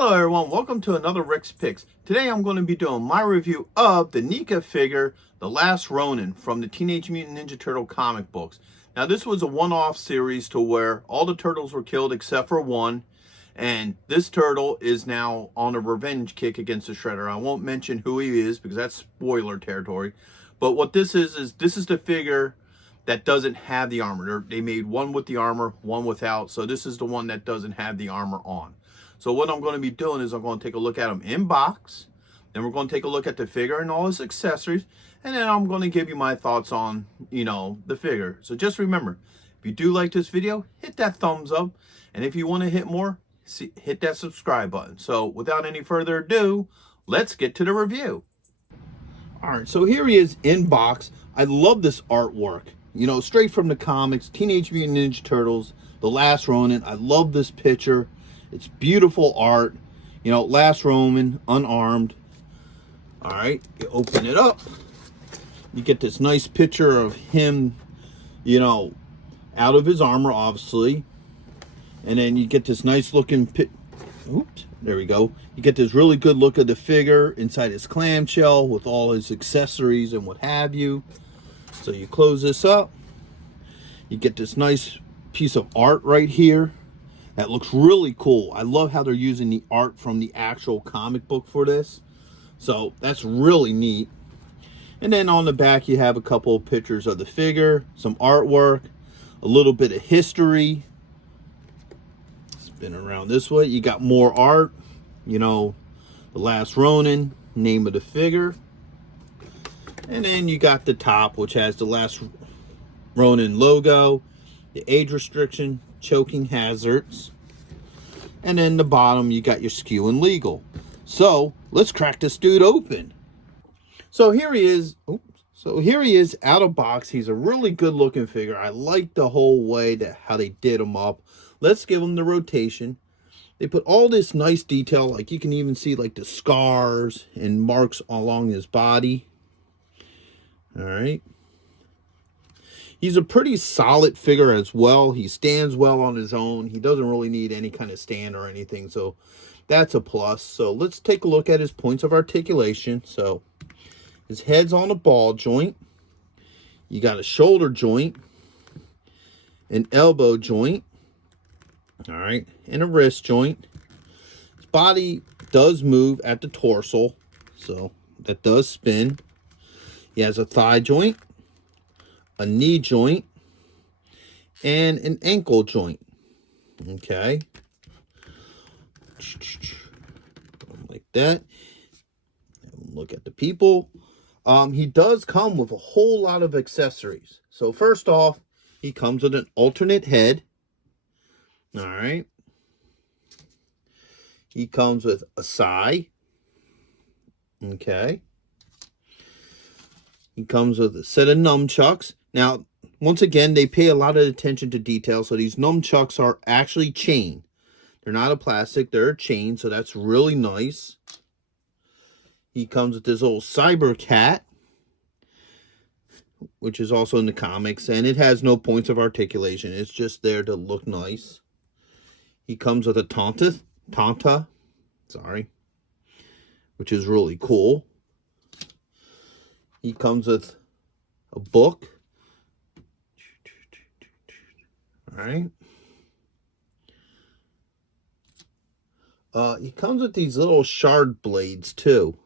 Hello everyone, welcome to another Rick's Picks. Today I'm going to be doing my review of the NECA figure, The Last Ronin, from the Teenage Mutant Ninja Turtle comic books. Now this was a one-off series to where all the turtles were killed except for one, and this turtle is now on a revenge kick against the Shredder. I won't mention who he is because that's spoiler territory, but what this is this is the figure that doesn't have the armor. They made one with the armor, one without, so this is the one that doesn't have the armor on. So what I'm going to be doing is I'm going to take a look at him in box. Then we're going to take a look at the figure and all his accessories. And then I'm going to give you my thoughts on, the figure. So just remember, if you do like this video, hit that thumbs up. And if you want to hit more, hit that subscribe button. So without any further ado, let's get to the review. All right, so here he is in box. I love this artwork. Straight from the comics, Teenage Mutant Ninja Turtles, The Last Ronin. I love this picture. It's beautiful art. Last Ronin, unarmed. All right, you open it up. You get this nice picture of him, out of his armor, obviously. And then you get this nice looking oops, there we go. You get this really good look of the figure inside his clamshell with all his accessories and what have you. So you close this up. You get this nice piece of art right here. That looks really cool. I love how they're using the art from the actual comic book for this. So that's really neat. And then on the back, you have a couple of pictures of the figure, some artwork, a little bit of history. Spin around this way. You got more art. The Last Ronin, name of the figure. And then you got the top, which has the Last Ronin logo, the age restriction, choking hazards, and then the bottom you got your skew and legal. So let's crack this dude open. So here he is. Here he is out of box. He's a really good looking figure. I like the whole way that how they did him up. Let's give him the rotation. They put all this nice detail, like you can even see like the scars and marks along his body. All right. He's a pretty solid figure as well. He stands well on his own. He doesn't really need any kind of stand or anything, so that's a plus. So let's take a look at his points of articulation. So his head's on a ball joint. You got a shoulder joint, an elbow joint, all right, and a wrist joint. His body does move at the torso, so that does spin. He has a thigh joint, a knee joint, and an ankle joint. Okay. Like that. Look at the people. He does come with a whole lot of accessories. So first off, he comes with an alternate head. All right. He comes with a sai. Okay. He comes with a set of nunchucks. Now, once again, they pay a lot of attention to detail. So these nunchucks are actually chain. They're not a plastic. They're a chain. So that's really nice. He comes with this old cyber cat, which is also in the comics. And it has no points of articulation. It's just there to look nice. He comes with a Tanta, which is really cool. He comes with a book. All right. He comes with these little shard blades too.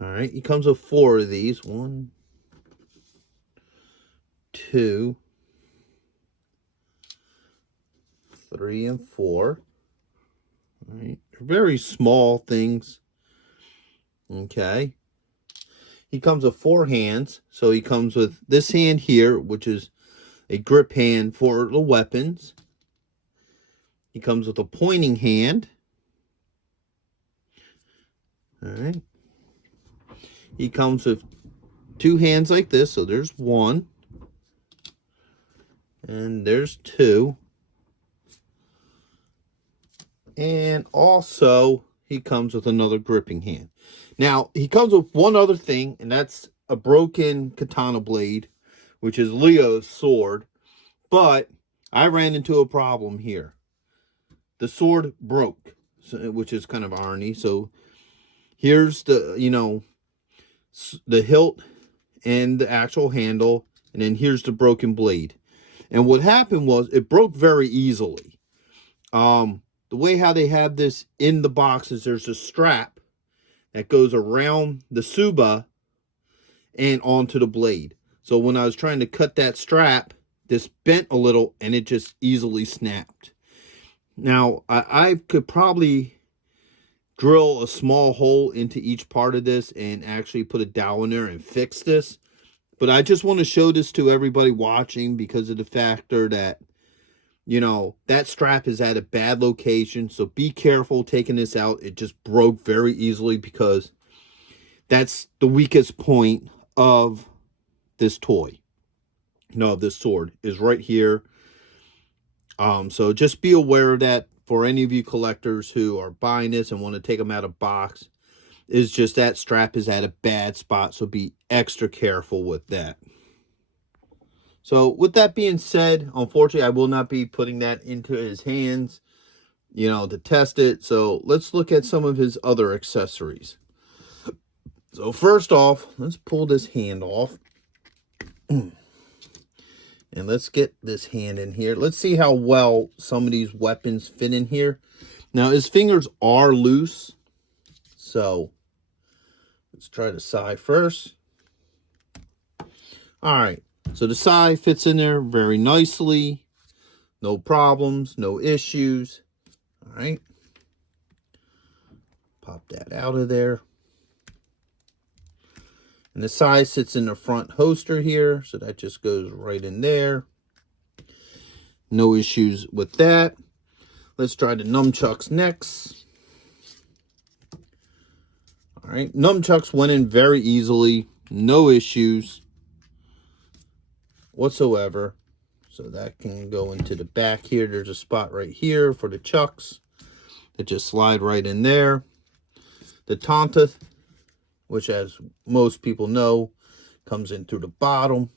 All right. He comes with 4 of these. 1, 2, 3, and 4. All right. They're very small things. Okay. He comes with 4 hands. So he comes with this hand here, which is a grip hand for the weapons. He comes with a pointing hand. All right. He comes with 2 hands like this. So there's 1. And there's 2. And also, he comes with another gripping hand. Now, he comes with one other thing, and that's a broken katana blade, which is Leo's sword. But I ran into a problem here. The sword broke. which is kind of irony. So here's the, you know, the hilt and the actual handle, and then here's the broken blade. And what happened was it broke very easily. The way how they have this in the box is there's a strap that goes around the Suba and onto the blade. So when I was trying to cut that strap, this bent a little and it just easily snapped. Now, I could probably drill a small hole into each part of this and actually put a dowel in there and fix this. But I just want to show this to everybody watching because of the factor that, you know, that strap is at a bad location. So be careful taking this out. It just broke very easily because that's the weakest point of this toy. No, this sword is right here. So just be aware of that for any of you collectors who are buying this and want to take them out of box. Is just that strap is at a bad spot, so be extra careful with that. So with that being said, unfortunately I will not be putting that into his hands, you know, to test it. So let's look at some of his other accessories. So first off, let's pull this hand off. And let's get this hand in here. Let's see how well some of these weapons fit in here. Now, his fingers are loose. So, let's try the side first. Alright, so the side fits in there very nicely. No problems, no issues. Alright. Pop that out of there. And the side sits in the front holster here, so that just goes right in there. No issues with that. Let's try the nunchucks next. All right, nunchucks went in very easily. No issues whatsoever. So that can go into the back here. There's a spot right here for the chucks that just slide right in there. The Tonta, which as most people know, comes in through the bottom.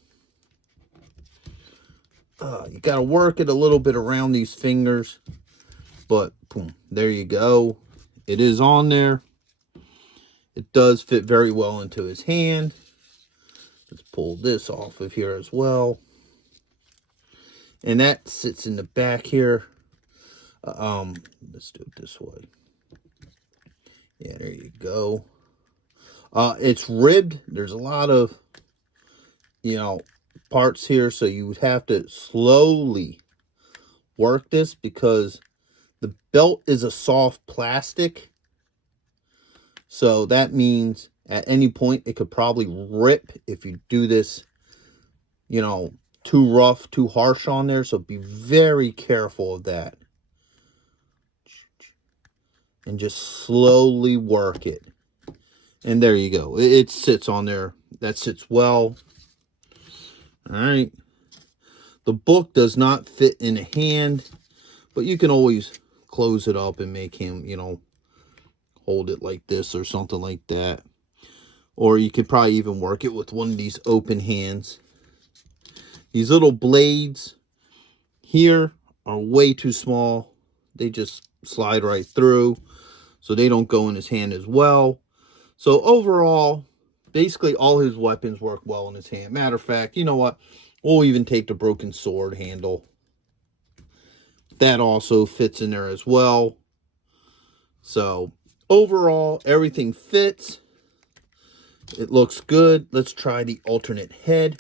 You got to work it a little bit around these fingers. But, boom, there you go. It is on there. It does fit very well into his hand. Let's pull this off of here as well. And that sits in the back here. Let's do it this way. Yeah, there you go. It's ribbed. There's a lot of, you know, parts here, so you would have to slowly work this because the belt is a soft plastic. So that means at any point it could probably rip if you do this, you know, too rough, too harsh on there. So be very careful of that. And just slowly work it. And there you go. It sits on there. That sits well. All right. The book does not fit in a hand, but you can always close it up and make him, you know, hold it like this or something like that. Or you could probably even work it with one of these open hands. These little blades here are way too small. They just slide right through, so they don't go in his hand as well. So overall, basically all his weapons work well in his hand. Matter of fact, you know what? We'll even take the broken sword handle. That also fits in there as well. So overall, everything fits. It looks good. Let's try the alternate head.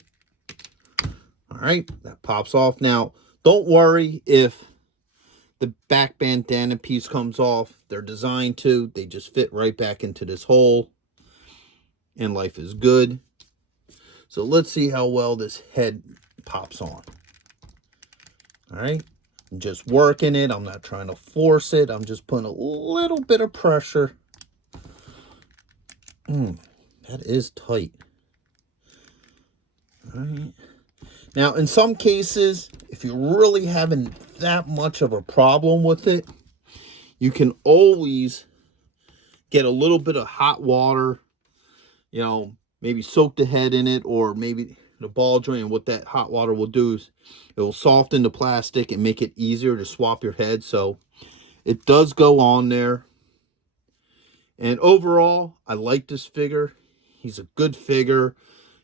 All right, that pops off. Now, don't worry if the back bandana piece comes off. They're designed to. They just fit right back into this hole. And life is good. So let's see how well this head pops on. All right. I'm just working it. I'm not trying to force it. I'm just putting a little bit of pressure. That is tight. All right. Now, in some cases, if you're really having that much of a problem with it, you can always get a little bit of hot water, you know, maybe soak the head in it, or maybe the ball joint. And what that hot water will do is it will soften the plastic and make it easier to swap your head. So It does go on there. And overall, I like this figure. He's a good figure.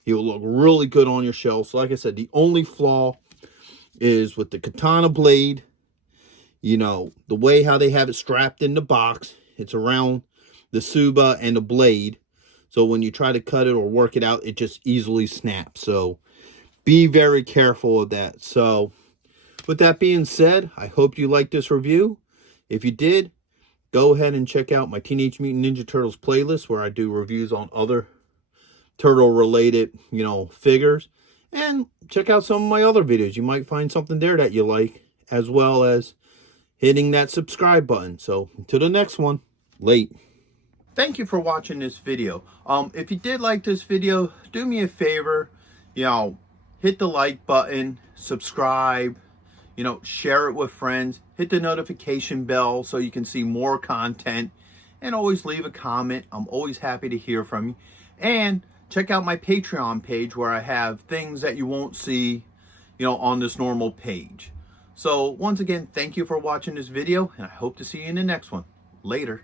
He will look really good on your shelf. So like I said, the only flaw is with the katana blade. You know, the way how they have it strapped in the box. It's around the tsuba and the blade. So when you try to cut it or work it out, it just easily snaps. So be very careful of that. So with that being said, I hope you liked this review. If you did, go ahead and check out my Teenage Mutant Ninja Turtles playlist where I do reviews on other turtle related, figures. And check out some of my other videos. You might find something there that you like, as well as hitting that subscribe button. So until the next one, late. Thank you for watching this video. If you did like this video, do me a favor, hit the like button, subscribe, share it with friends, hit the notification bell so you can see more content, and always leave a comment. I'm always happy to hear from you. And check out my Patreon page where I have things that you won't see, on this normal page. So once again, thank you for watching this video, and I hope to see you in the next one. Later.